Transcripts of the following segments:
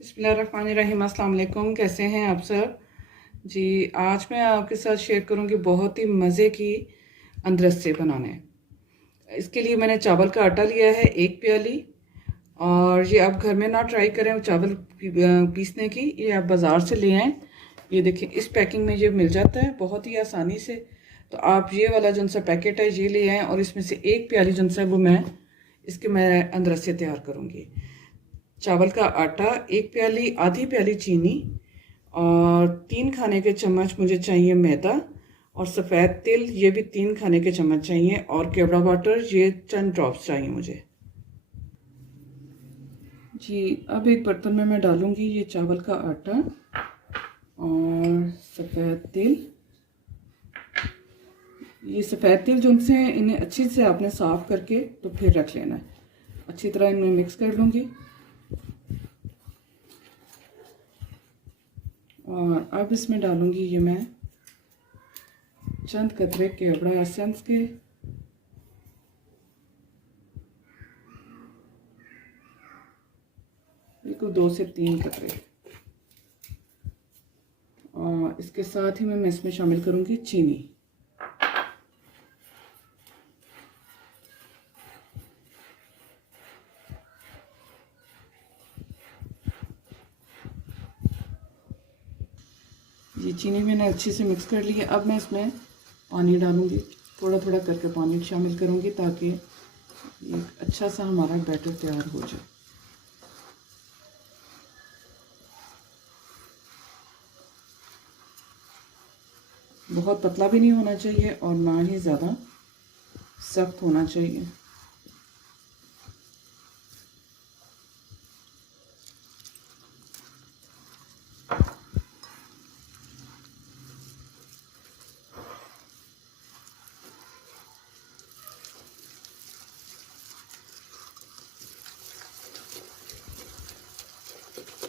बिस्मिल्लाहिर्रहमानिर्रहीम। अस्सलाम वालेकुम। कैसे हैं आप सब? जी, आज मैं आपके साथ शेयर करूंगी बहुत ही मज़े की अंदरसे बनाने। इसके लिए मैंने चावल का आटा लिया है 1 प्याली। और ये आप घर में ना ट्राई करें चावल पीसने की, ये आप बाज़ार से ले आएँ। ये देखिए इस पैकिंग में ये मिल जाता है बहुत ही आसानी से। तो आप ये वाला जो सा पैकेट है ये ले आएँ और इसमें से 1 प्याली जो सा वो मैं अंदरसे तैयार करूँगी। चावल का आटा 1 प्याली, आधी प्याली चीनी और 3 खाने के चम्मच मुझे चाहिए मैदा और सफ़ेद तिल, ये भी 3 खाने के चम्मच चाहिए और केवड़ा वाटर ये चंद ड्रॉप्स चाहिए मुझे। जी, अब एक बर्तन में मैं डालूंगी ये चावल का आटा और सफ़ेद तिल। ये सफ़ेद तिल जो से इन्हें अच्छी से आपने साफ़ करके तो फिर रख लेना है। अच्छी तरह इनमें मिक्स कर लूँगी। और अब इसमें डालूंगी ये मैं चंद कतरे केवड़ा एसेंस के। बिल्कुल 2 से 3 कतरे। और इसके साथ ही मैं इसमें शामिल करूंगी चीनी। ये चीनी मैंने अच्छे से मिक्स कर ली है। अब मैं इसमें पानी डालूंगी, थोड़ा थोड़ा करके पानी शामिल करूंगी ताकि एक अच्छा सा हमारा बैटर तैयार हो जाए। बहुत पतला भी नहीं होना चाहिए और ना ही ज़्यादा सख्त होना चाहिए।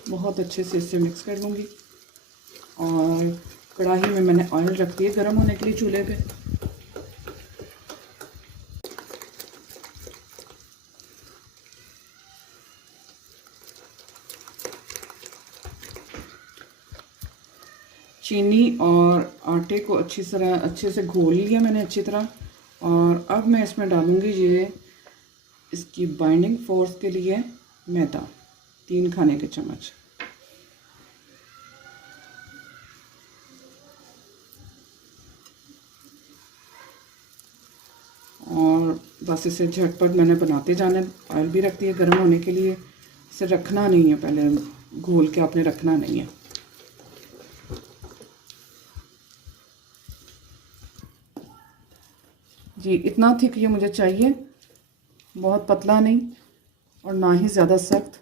बहुत अच्छे से इसे मिक्स कर लूँगी। और कढ़ाई में मैंने ऑयल रख दिया गर्म होने के लिए चूल्हे पे। चीनी और आटे को अच्छे से घोल लिया मैंने अच्छी तरह। और अब मैं इसमें डालूँगी ये इसकी बाइंडिंग फोर्स के लिए मैदा 3 खाने के चम्मच। और बस इसे झटपट मैंने बनाते जाना। ऑयल भी रख दिया गर्म होने के लिए। इसे रखना नहीं है, पहले घोल के आपने रखना नहीं है। जी, इतना थिक ये मुझे चाहिए, बहुत पतला नहीं और ना ही ज़्यादा सख्त।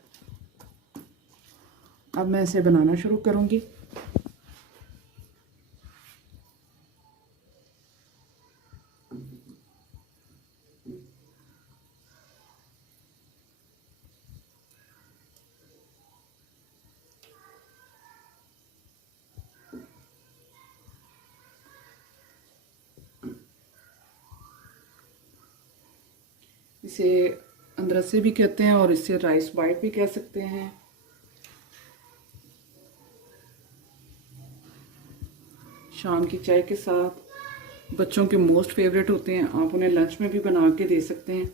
अब मैं इसे बनाना शुरू करूँगी। इसे अंदरसे भी कहते हैं और इसे राइस बाइट भी कह सकते हैं। शाम की चाय के साथ बच्चों के मोस्ट फेवरेट होते हैं। आप उन्हें लंच में भी बना के दे सकते हैं।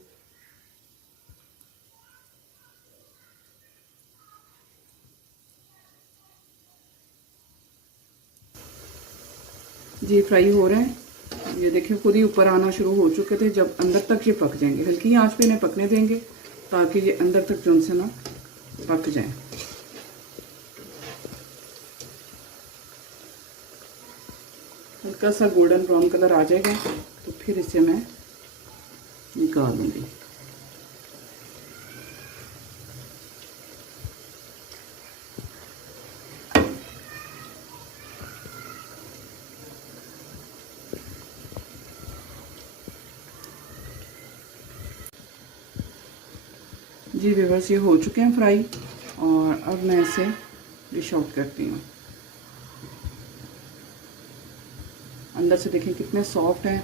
जी, फ्राई हो रहे हैं। ये देखिए खुद ही ऊपर आना शुरू हो चुके थे। जब अंदर तक ये पक जाएंगे, हल्की आंच पे इन्हें पकने देंगे ताकि ये अंदर तक जो से ना पक जाए। हल्का सा गोल्डन ब्राउन कलर आ जाएगा तो फिर इसे मैं निकाल लूँगी। जी व्यूअर्स, ये हो चुके हैं फ्राई और अब मैं इसे डिश आउट करती हूँ। अंदर से देखिए कितने सॉफ्ट हैं।